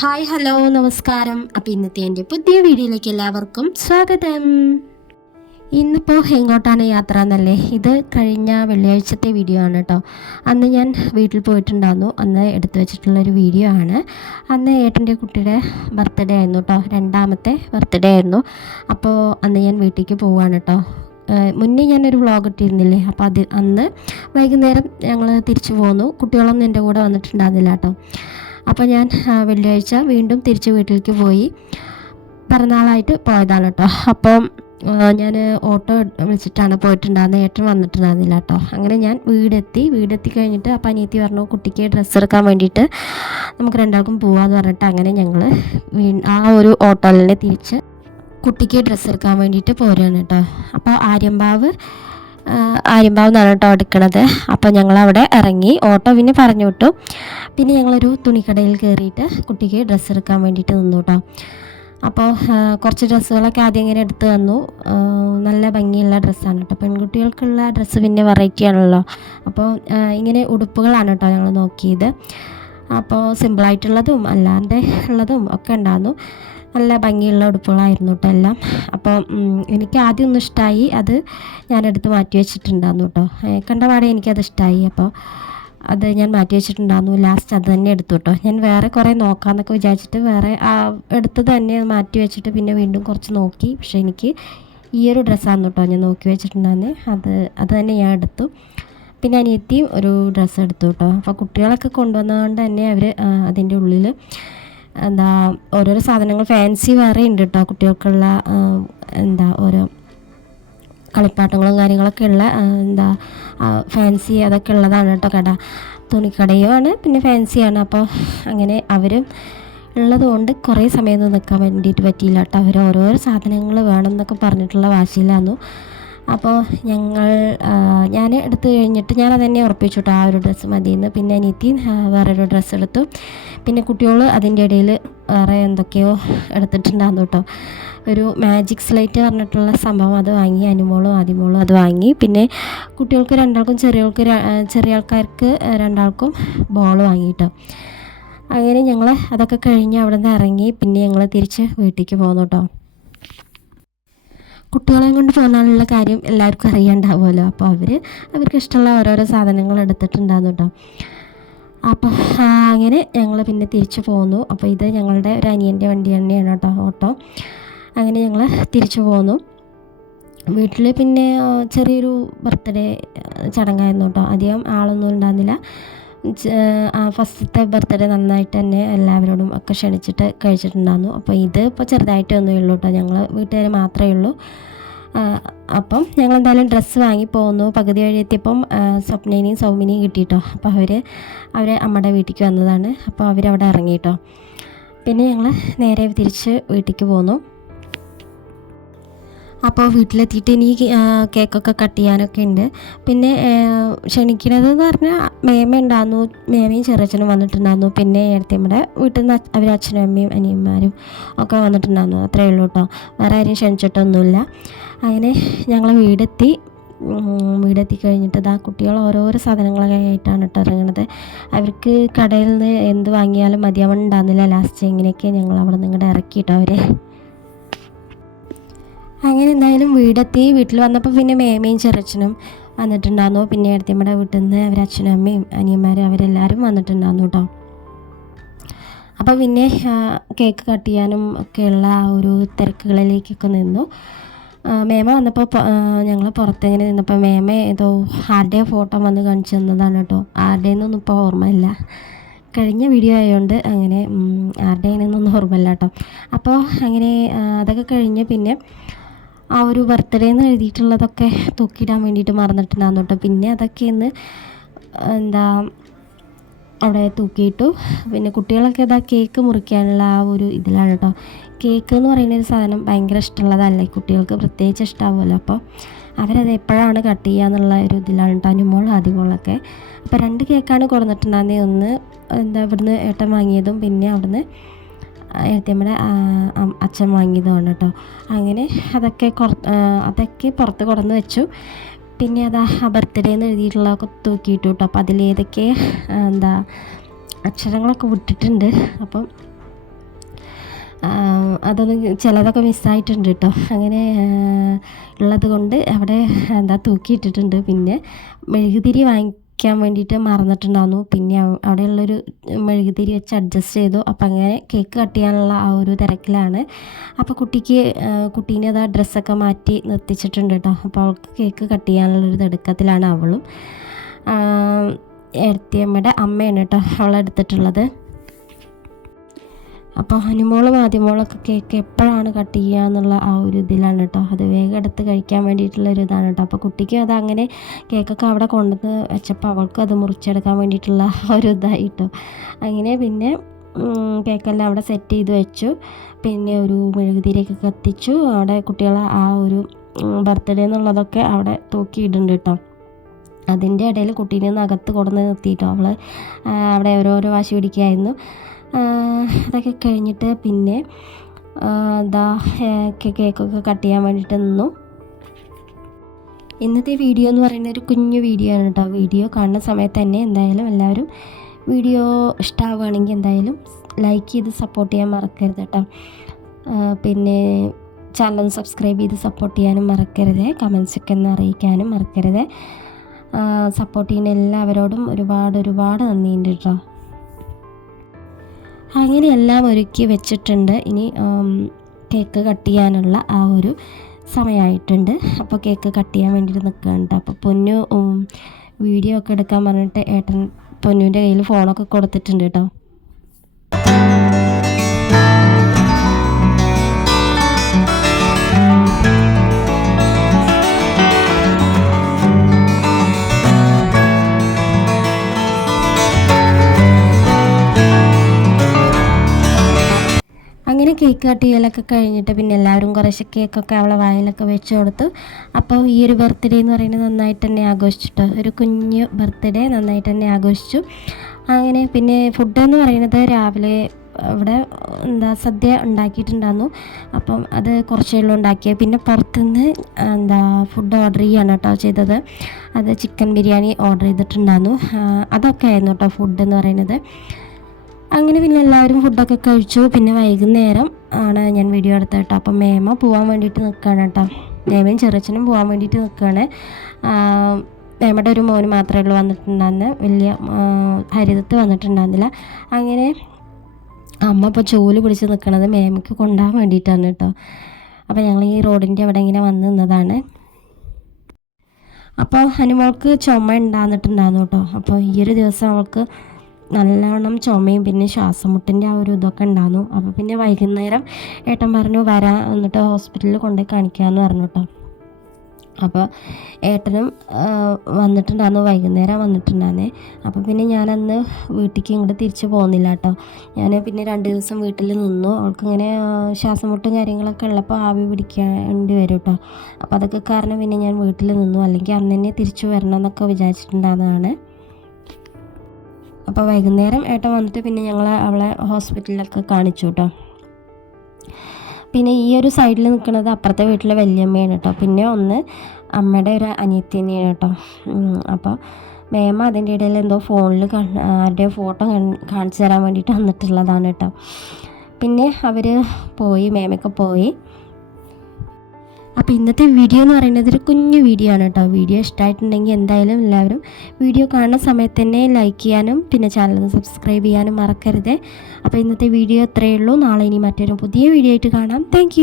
Hi hello നമസ്കാരം. അപ്പോൾ ഇന്നത്തെ എൻ്റെ പുതിയ വീഡിയോയിലേക്ക് എല്ലാവർക്കും സ്വാഗതം. ഇന്നിപ്പോൾ എങ്ങോട്ടാണ് യാത്ര എന്നല്ലേ, ഇത് കഴിഞ്ഞ വെള്ളിയാഴ്ചത്തെ വീഡിയോ ആണ് കേട്ടോ. അന്ന് ഞാൻ വീട്ടിൽ പോയിട്ടുണ്ടായിരുന്നു. അന്ന് എടുത്തു വെച്ചിട്ടുള്ളൊരു വീഡിയോ ആണ്. അന്ന് ഏട്ടൻ്റെ കുട്ടിയുടെ ബർത്ത്ഡേ ആയിരുന്നു കേട്ടോ, രണ്ടാമത്തെ ബർത്ത്ഡേ ആയിരുന്നു. അപ്പോൾ അന്ന് ഞാൻ വീട്ടിലേക്ക് പോവുകയാണ് കേട്ടോ. മുന്നേ ഞാനൊരു വ്ളോഗ് ഇട്ടിരുന്നില്ലേ, അപ്പോൾ അന്ന് വൈകുന്നേരം ഞങ്ങൾ തിരിച്ചു പോന്നു. കുട്ടികളൊന്നും എൻ്റെ കൂടെ വന്നിട്ടുണ്ടായിരുന്നില്ല കേട്ടോ. അപ്പോൾ ഞാൻ വെള്ളിയാഴ്ച വീണ്ടും തിരിച്ച് വീട്ടിലേക്ക് പോയി. പിറന്നാളായിട്ട് പോയതാണ് കേട്ടോ. അപ്പം ഞാൻ ഓട്ടോ വിളിച്ചിട്ടാണ് പോയിട്ടുണ്ടായിരുന്നത്. ഏട്ടൻ വന്നിട്ടുണ്ടായിരുന്നില്ല കേട്ടോ. അങ്ങനെ ഞാൻ വീടെത്തി കഴിഞ്ഞിട്ട് അപ്പം അനിയത്തി പറഞ്ഞു കുട്ടിക്ക് ഡ്രസ്സ് എടുക്കാൻ വേണ്ടിയിട്ട് നമുക്ക് രണ്ടാൾക്കും പോകാമെന്ന് പറഞ്ഞിട്ട് അങ്ങനെ ഞങ്ങൾ ആ ഒരു ഓട്ടോയിൽ തന്നെ തിരിച്ച് കുട്ടിക്ക് ഡ്രസ്സ് എടുക്കാൻ വേണ്ടിയിട്ട് പോരുകയാണ് കേട്ടോ. അപ്പോൾ ആര്യമ്പാവ് നിന്നാണ് കേട്ടോ എടുക്കണത്. അപ്പോൾ ഞങ്ങളവിടെ ഇറങ്ങി, ഓട്ടോ പിന്നെ പറഞ്ഞു വിട്ടു. പിന്നെ ഞങ്ങളൊരു തുണിക്കടയിൽ കയറിയിട്ട് കുട്ടിക്ക് ഡ്രസ്സ് എടുക്കാൻ വേണ്ടിയിട്ട് നിന്നു കേട്ടോ. അപ്പോൾ കുറച്ച് ഡ്രസ്സുകളൊക്കെ ആദ്യം ഇങ്ങനെ എടുത്ത് തന്നു. നല്ല ഭംഗിയുള്ള ഡ്രസ്സാണ് കേട്ടോ. പെൺകുട്ടികൾക്കുള്ള ഡ്രസ്സ് പിന്നെ വെറൈറ്റി ആണല്ലോ. അപ്പോൾ ഇങ്ങനെ ഉടുപ്പുകളാണ് കേട്ടോ ഞങ്ങൾ നോക്കിയത്. അപ്പോൾ സിമ്പിളായിട്ടുള്ളതും അല്ലാതെ ഉള്ളതും ഒക്കെ ഉണ്ടായിരുന്നു. നല്ല ഭംഗിയുള്ള ഉടുപ്പുകളായിരുന്നു കേട്ടോ എല്ലാം. അപ്പോൾ എനിക്ക് ആദ്യം ഒന്നും ഇഷ്ടമായി, അത് ഞാനെടുത്ത് മാറ്റി വെച്ചിട്ടുണ്ടായിരുന്നു കേട്ടോ. കണ്ട പാടെ എനിക്കത് ഇഷ്ടമായി. അപ്പോൾ അത് ഞാൻ മാറ്റി വെച്ചിട്ടുണ്ടായിരുന്നു. ലാസ്റ്റ് അത് തന്നെ എടുത്തു കേട്ടോ. ഞാൻ വേറെ കുറേ നോക്കാമെന്നൊക്കെ വിചാരിച്ചിട്ട് വേറെ എടുത്തത് തന്നെ മാറ്റി വെച്ചിട്ട് പിന്നെ വീണ്ടും കുറച്ച് നോക്കി. പക്ഷേ എനിക്ക് ഈ ഒരു ഡ്രസ്സാണ് കേട്ടോ ഞാൻ നോക്കി വെച്ചിട്ടുണ്ടായിരുന്നത്. അത് തന്നെ ഞാൻ എടുത്തു. പിന്നെ അനിയത്തിയും ഒരു ഡ്രസ്സ് എടുത്തു കേട്ടോ. അപ്പോൾ കുട്ടികളൊക്കെ കൊണ്ടുവന്നതുകൊണ്ട് തന്നെ അവർ അതിൻ്റെ ഉള്ളിൽ ഓരോരോ സാധനങ്ങൾ ഫാൻസി വേറെ ഉണ്ട് കേട്ടോ. കുട്ടികൾക്കുള്ള ഓരോ കളിപ്പാട്ടങ്ങളും കാര്യങ്ങളൊക്കെ ഉള്ള ഫാൻസി അതൊക്കെ ഉള്ളതാണ് കേട്ടോ കട. തുണിക്കടയുമാണ് പിന്നെ ഫാൻസിയാണ്. അപ്പോൾ അങ്ങനെ അവരും ഉള്ളത് കൊണ്ട് കുറേ സമയമൊന്നും നിൽക്കാൻ വേണ്ടിയിട്ട് പറ്റിയില്ല കേട്ടോ. അവർ ഓരോരോ സാധനങ്ങൾ വേണം എന്നൊക്കെ പറഞ്ഞിട്ടുള്ള വാശിയിലായിരുന്നു. അപ്പോൾ ഞാൻ എടുത്തു കഴിഞ്ഞിട്ട് ഞാൻ അതന്നെ ഉറപ്പിച്ചു കേട്ടോ, ആ ഒരു ഡ്രസ്സ് മതിയെന്ന്. പിന്നെ അനിയത്തി വേറൊരു ഡ്രസ്സ് എടുത്തു. പിന്നെ കുട്ടികൾ അതിൻ്റെ ഇടയിൽ വേറെ എന്തൊക്കെയോ എടുത്തിട്ടുണ്ടായിരുന്നു കേട്ടോ. ഒരു മാജിക് സ്ലൈറ്റ് പറഞ്ഞിട്ടുള്ള സംഭവം അത് വാങ്ങി. അനുമോളും ആദിമോളും അത് വാങ്ങി. പിന്നെ കുട്ടികൾക്ക് രണ്ടാൾക്കും ചെറിയ ആൾക്കാർക്ക് രണ്ടാൾക്കും ബോൾ വാങ്ങി കേട്ടോ. അങ്ങനെ ഞങ്ങൾ അതൊക്കെ കഴിഞ്ഞ് അവിടെ നിന്ന് ഇറങ്ങി. പിന്നെ ഞങ്ങൾ തിരിച്ച് വീട്ടിലേക്ക് പോന്നു കേട്ടോ. കുട്ടികളെ കൊണ്ട് പോകാനുള്ള കാര്യം എല്ലാവർക്കും അറിയാണ്ടാവുമല്ലോ. അപ്പോൾ അവർക്ക് ഇഷ്ടമുള്ള ഓരോരോ സാധനങ്ങൾ എടുത്തിട്ടുണ്ടായിരുന്നു കേട്ടോ. അപ്പോൾ അങ്ങനെ ഞങ്ങൾ പിന്നെ തിരിച്ചു പോന്നു. അപ്പോൾ ഇത് ഞങ്ങളുടെ ഒരു അനിയൻ്റെ വണ്ടി തന്നെയാണ് കേട്ടോ, ഓട്ടോ. അങ്ങനെ ഞങ്ങൾ തിരിച്ചു പോന്നു. വീട്ടിൽ പിന്നെ ചെറിയൊരു ബർത്ത്ഡേ ചടങ്ങായിരുന്നു കേട്ടോ. അധികം ആളൊന്നും ഉണ്ടായിരുന്നില്ല. ഫസ്റ്റത്തെ ബർത്ത്ഡേ നന്നായിട്ട് തന്നെ എല്ലാവരോടും ഒക്കെ ക്ഷണിച്ചിട്ട് കഴിച്ചിട്ടുണ്ടായിരുന്നു. അപ്പോൾ ഇപ്പോൾ ചെറുതായിട്ടൊന്നേ ഉള്ളൂ കേട്ടോ, ഞങ്ങൾ വീട്ടുകാർ മാത്രമേ ഉള്ളൂ. അപ്പം ഞങ്ങൾ എന്തായാലും ഡ്രസ്സ് വാങ്ങി പോന്നു. പകുതി വഴി എത്തിയപ്പം സ്വപ്നേനെയും സൗമിനെയും കിട്ടിയിട്ടോ. അപ്പോൾ അവർ അമ്മയുടെ വീട്ടിലേക്ക് വന്നതാണ്. അപ്പോൾ അവരവിടെ ഇറങ്ങിയിട്ടോ. പിന്നെ ഞങ്ങൾ നേരെ തിരിച്ച് വീട്ടിലേക്ക് പോന്നു. അപ്പോൾ വീട്ടിലെത്തിയിട്ട് ഇനി കേക്കൊക്കെ കട്ട് ചെയ്യാനൊക്കെ ഉണ്ട്. പിന്നെ ക്ഷണിക്കണതെന്ന് പറഞ്ഞാൽ മേമ ഉണ്ടായിരുന്നു. മേമയും ചെറിയച്ഛനും വന്നിട്ടുണ്ടായിരുന്നു. പിന്നെ നമ്മുടെ വീട്ടിൽ നിന്ന് അവർ അച്ഛനും അമ്മയും അനിയന്മാരും ഒക്കെ വന്നിട്ടുണ്ടായിരുന്നു. അത്രയേ ഉള്ളൂ കേട്ടോ, വേറെ ആരെയും ക്ഷണിച്ചിട്ടൊന്നുമില്ല. അങ്ങനെ ഞങ്ങൾ വീടെത്തി കഴിഞ്ഞിട്ട് കുട്ടികൾ ഓരോരോ സാധനങ്ങളൊക്കെ ആയിട്ടാണ് കേട്ടോ ഇറങ്ങണത്. അവർക്ക് കടയിൽ നിന്ന് എന്ത് വാങ്ങിയാലും മതിയാവുന്നുണ്ടായിരുന്നില്ല. ലാസ്റ്റ് ഇങ്ങനെയൊക്കെ ഞങ്ങൾ അവിടെ നിന്ന് ഇങ്ങോട്ട് ഇറക്കിയിട്ടോ അവരെ. അങ്ങനെ എന്തായാലും വീട്ടിൽ വന്നപ്പോൾ പിന്നെ മേമയും ചെറിയച്ഛനും വന്നിട്ടുണ്ടായിരുന്നു. പിന്നെ നമ്മുടെ വീട്ടിൽ നിന്ന് അവരച്ഛനും അമ്മയും അനിയന്മാരും അവരെല്ലാവരും വന്നിട്ടുണ്ടായിരുന്നു കേട്ടോ. അപ്പോൾ പിന്നെ കേക്ക് കട്ട് ചെയ്യാനും ഒക്കെയുള്ള ആ ഒരു തിരക്കുകളിലേക്കൊക്കെ നിന്നു. മേമ വന്നപ്പോൾ ഞങ്ങൾ പുറത്തിങ്ങനെ നിന്നപ്പോൾ മേമ ഏതോ ആരുടെയോ ഫോട്ടോ വന്ന് കാണിച്ചു തന്നതാണ് കേട്ടോ. ആരുടെയെന്നൊന്നും ഇപ്പോൾ ഓർമ്മയില്ല, കഴിഞ്ഞ വീഡിയോ ആയതുകൊണ്ട് അങ്ങനെ ആരുടെയെന്നൊന്നും ഓർമ്മയില്ല കേട്ടോ. അപ്പോൾ അങ്ങനെ അതൊക്കെ കഴിഞ്ഞ് പിന്നെ ആ ഒരു ബർത്ത്ഡേ എന്ന് എഴുതിയിട്ടുള്ളതൊക്കെ തൂക്കിയിടാൻ വേണ്ടിയിട്ട് മറന്നിട്ടുണ്ടായിരുന്നു കേട്ടോ. പിന്നെ അതൊക്കെ ഇന്ന് അവിടെ തൂക്കിയിട്ടു. പിന്നെ കുട്ടികളൊക്കെ കേക്ക് മുറിക്കാനുള്ള ആ ഒരു ഇതിലാണ് കേട്ടോ. കേക്ക് എന്ന് പറയുന്ന ഒരു സാധനം ഭയങ്കര ഇഷ്ടമുള്ളതല്ലേ, കുട്ടികൾക്ക് പ്രത്യേകിച്ച് ഇഷ്ടമാവുമല്ലോ. അപ്പോൾ അവരത് എപ്പോഴാണ് കട്ട് ചെയ്യുക എന്നുള്ള ഒരു ഇതിലാണ് കേട്ടോ അനുമോളും ആദിമോളൊക്കെ. അപ്പോൾ 2 കേക്കാണ് കൊടുത്തിട്ടുണ്ടായിരുന്നത്. ഒന്ന് ഇവിടുന്ന് ഏട്ടൻ വാങ്ങിയതും പിന്നെ അവിടുന്ന് നമ്മുടെ അച്ഛൻ വാങ്ങിയതുമാണ് കേട്ടോ. അങ്ങനെ അതൊക്കെ പുറത്ത് കൊണ്ടുവന്ന് വെച്ചു. പിന്നെ ആ ബർത്ത്ഡേ എന്ന് എഴുതിയിട്ടുള്ളതൊക്കെ തൂക്കിയിട്ടു കേട്ടോ. അപ്പോൾ അതിലേതൊക്കെ അക്ഷരങ്ങളൊക്കെ വിട്ടിട്ടുണ്ട്. അപ്പം അതൊന്ന് ചിലതൊക്കെ മിസ്സായിട്ടുണ്ട് കേട്ടോ. അങ്ങനെ ഉള്ളത് കൊണ്ട് അവിടെ തൂക്കിയിട്ടിട്ടുണ്ട്. പിന്നെ മെഴുകുതിരി വാങ്ങിക്കാൻ വേണ്ടിയിട്ട് മറന്നിട്ടുണ്ടായിരുന്നു. പിന്നെ അവിടെയുള്ളൊരു മെഴുകുതിരി വെച്ച് അഡ്ജസ്റ്റ് ചെയ്തു. അപ്പം അങ്ങനെ കേക്ക് കട്ട് ചെയ്യാനുള്ള ആ ഒരു തിരക്കിലാണ്. അപ്പോൾ കുട്ടീനെ അതാ ഡ്രസ്സൊക്കെ മാറ്റി നിർത്തിച്ചിട്ടുണ്ട് കേട്ടോ. അപ്പോൾ അവൾക്ക് കേക്ക് കട്ട് ചെയ്യാനുള്ളൊരു തിടുക്കത്തിലാണ് അവളും. ഏടത്തിയമ്മയുടെ അമ്മയാണ് കേട്ടോ അവളെടുത്തിട്ടുള്ളത്. അപ്പോൾ ഹനുമോളും ആദ്യമോളൊക്കെ കേക്ക് എപ്പോഴാണ് കട്ട് ചെയ്യുക എന്നുള്ള ആ ഒരു ഇതിലാണ് കേട്ടോ. അത് വേഗം എടുത്ത് കഴിക്കാൻ വേണ്ടിയിട്ടുള്ളൊരു ഇതാണ് കേട്ടോ. അപ്പോൾ കുട്ടിക്ക് അത് അങ്ങനെ കേക്കൊക്കെ അവിടെ കൊണ്ടുവന്ന് വെച്ചപ്പോൾ അവൾക്കും അത് മുറിച്ചെടുക്കാൻ വേണ്ടിയിട്ടുള്ള ഒരു ഇതായി കേട്ടോ. അങ്ങനെ പിന്നെ കേക്കെല്ലാം അവിടെ സെറ്റ് ചെയ്ത് വെച്ചു. പിന്നെ ഒരു മെഴുകുതിരിയൊക്കെ കത്തിച്ചു. അവിടെ കുട്ടികളെ ആ ഒരു ബർത്ത്ഡേ എന്നുള്ളതൊക്കെ അവിടെ തൂക്കിയിടുന്നുണ്ട് കേട്ടോ. അതിൻ്റെ ഇടയിൽ കുട്ടീനെ ഒന്ന് അകത്ത് കൊടുന്ന് നിർത്തിയിട്ടോ. അവൾ അവിടെ ഓരോരോ വാശി പിടിക്കുകയായിരുന്നു. അതൊക്കെ കഴിഞ്ഞിട്ട് പിന്നെ കേക്കൊക്കെ കട്ട് ചെയ്യാൻ വേണ്ടിയിട്ട് നിന്നു. ഇന്നത്തെ വീഡിയോ എന്ന് പറയുന്നത് ഒരു കുഞ്ഞു വീഡിയോ ആണ് കേട്ടോ. വീഡിയോ കാണുന്ന സമയത്ത് തന്നെ എന്തായാലും എല്ലാവരും വീഡിയോ ഇഷ്ടമാവുകയാണെങ്കിൽ എന്തായാലും ലൈക്ക് ചെയ്ത് സപ്പോർട്ട് ചെയ്യാൻ മറക്കരുത് കേട്ടോ. പിന്നെ ചാനൽ സബ്സ്ക്രൈബ് ചെയ്ത് സപ്പോർട്ട് ചെയ്യാനും മറക്കരുത്. കമൻസൊക്കെ ഒന്ന് അറിയിക്കാനും മറക്കരുത്. സപ്പോർട്ട് ചെയ്യുന്ന എല്ലാവരോടും ഒരുപാട് നന്ദിയുണ്ട് കേട്ടോ. അങ്ങനെ എല്ലാം ഒരുക്കി വെച്ചിട്ടുണ്ട്. ഇനി കേക്ക് കട്ട് ചെയ്യാനുള്ള ആ ഒരു സമയമായിട്ടുണ്ട്. അപ്പോൾ കേക്ക് കട്ട് ചെയ്യാൻ വേണ്ടിയിട്ട് നിൽക്കുന്നുണ്ട്. അപ്പോൾ പൊന്നു വീഡിയോ ഒക്കെ എടുക്കാൻ പറഞ്ഞിട്ട് ഏട്ടൻ പൊന്നുവിൻ്റെ കയ്യിൽ ഫോണൊക്കെ കൊടുത്തിട്ടുണ്ട് കേട്ടോ. അങ്ങനെ കേക്ക് കട്ട് ചെയ്യലൊക്കെ കഴിഞ്ഞിട്ട് പിന്നെ എല്ലാവരും കുറേശ്ശെ കേക്കൊക്കെ അവളെ വായിലൊക്കെ വെച്ച് കൊടുത്തു. അപ്പോൾ ഈ ഒരു ബർത്ത്ഡേ എന്ന് പറയുന്നത് നന്നായിട്ട് തന്നെ ആഘോഷിച്ചിട്ടോ. ഒരു കുഞ്ഞു ബർത്ത്ഡേ നന്നായിട്ട് തന്നെ ആഘോഷിച്ചു. അങ്ങനെ പിന്നെ ഫുഡ് എന്ന് പറയുന്നത് രാവിലെ ഇവിടെ സദ്യ ഉണ്ടാക്കിയിട്ടുണ്ടായിരുന്നു. അപ്പം അത് കുറച്ചേ ഉള്ളൂ ഉണ്ടാക്കിയത്. പിന്നെ പുറത്തുനിന്ന് ഫുഡ് ഓർഡർ ചെയ്യാണ് കേട്ടോ ചെയ്തത്. അത് ചിക്കൻ ബിരിയാണി ഓർഡർ ചെയ്തിട്ടുണ്ടായിരുന്നു. അതൊക്കെ ആയിരുന്നു കേട്ടോ ഫുഡ് എന്ന് പറയുന്നത്. അങ്ങനെ പിന്നെ എല്ലാവരും ഫുഡൊക്കെ കഴിച്ചു. പിന്നെ വൈകുന്നേരം ആണ് ഞാൻ വീഡിയോ എടുത്തത് കേട്ടോ. അപ്പം മേമ പോകാൻ വേണ്ടിയിട്ട് നിൽക്കുകയാണ് കേട്ടോ. മേമയും ചെറിയച്ഛനും പോകാൻ വേണ്ടിയിട്ട് നിൽക്കുകയാണ്. മേമയുടെ ഒരു മോന് മാത്രമേ ഉള്ളൂ വന്നിട്ടുണ്ടായിരുന്നു. വലിയ ഹരിതത്ത് വന്നിട്ടുണ്ടായിരുന്നില്ല. അങ്ങനെ അമ്മ ഇപ്പോൾ ചൂല് പിടിച്ച് നിൽക്കണത് മേമയ്ക്ക് കൊണ്ടുപോകാൻ വേണ്ടിയിട്ടാണ് കേട്ടോ. അപ്പോൾ ഞങ്ങൾ ഈ റോഡിൻ്റെ അവിടെ ഇങ്ങനെ വന്ന് നിന്നതാണ്. അപ്പോൾ ഹനുമോൾക്ക് ചുമ ഉണ്ടാകുന്നിട്ടുണ്ടായിരുന്നു കേട്ടോ. അപ്പോൾ ഈ ഒരു ദിവസം അവൾക്ക് നല്ലവണ്ണം ചുമയും പിന്നെ ശ്വാസമുട്ടിൻ്റെ ആ ഒരു ഇതൊക്കെ ഉണ്ടായിരുന്നു. അപ്പോൾ പിന്നെ വൈകുന്നേരം ഏട്ടൻ പറഞ്ഞു വരാൻ, എന്നിട്ട് ഹോസ്പിറ്റലിൽ കൊണ്ടുപോയി കാണിക്കാമെന്ന് പറഞ്ഞു കേട്ടോ. അപ്പോൾ ഏട്ടനും വന്നിട്ടുണ്ടായിരുന്നു, വൈകുന്നേരം വന്നിട്ടുണ്ടായിരുന്നേ. അപ്പോൾ പിന്നെ ഞാനന്ന് വീട്ടിലേക്ക് ഇങ്ങോട്ട് തിരിച്ചു പോകുന്നില്ല കേട്ടോ. ഞാൻ പിന്നെ 2 ദിവസം വീട്ടിൽ നിന്നു. അവൾക്കിങ്ങനെ ശ്വാസമുട്ടും കാര്യങ്ങളൊക്കെ ഉള്ളപ്പോൾ ആവി പിടിക്കേണ്ടി വരും കേട്ടോ. അപ്പോൾ അതൊക്കെ കാരണം പിന്നെ ഞാൻ വീട്ടിൽ നിന്നു. അല്ലെങ്കിൽ അന്ന് തന്നെ തിരിച്ചു വരണം എന്നൊക്കെ വിചാരിച്ചിട്ടുണ്ടായിരുന്നതാണ്. അപ്പോൾ വൈകുന്നേരം ഏട്ടൻ വന്നിട്ട് പിന്നെ ഞങ്ങൾ അവളെ ഹോസ്പിറ്റലിലൊക്കെ കാണിച്ചു കേട്ടോ. പിന്നെ ഈ ഒരു സൈഡിൽ നിൽക്കുന്നത് അപ്പുറത്തെ വീട്ടിലെ വല്യമ്മയാണ് കേട്ടോ. പിന്നെ ഒന്ന് അമ്മയുടെ ഒരു അനിയത്തി തന്നെയാണ് കേട്ടോ. അപ്പോൾ മേമ അതിൻ്റെ ഇടയിൽ എന്തോ ഫോണിൽ ആരുടെ ഫോട്ടോ കാണിച്ചു തരാൻ വേണ്ടിയിട്ട് വന്നിട്ടുള്ളതാണ് കേട്ടോ. പിന്നെ അവർ പോയി, മേമയൊക്കെ പോയി. അപ്പോൾ ഇന്നത്തെ വീഡിയോ എന്ന് പറയുന്നത് ഒരു കുഞ്ഞു വീഡിയോ ആണ് കേട്ടോ. വീഡിയോ ഇഷ്ടമായിട്ടുണ്ടെങ്കിൽ എന്തായാലും എല്ലാവരും വീഡിയോ കാണുന്ന സമയത്ത് തന്നെ ലൈക്ക് ചെയ്യാനും പിന്നെ ചാനൽ സബ്സ്ക്രൈബ് ചെയ്യാനും മറക്കരുത്. അപ്പോൾ ഇന്നത്തെ വീഡിയോ ഇത്രയേ ഉള്ളൂ. നാളെ ഇനി മറ്റൊരു പുതിയ വീഡിയോ ആയിട്ട് കാണാം. താങ്ക്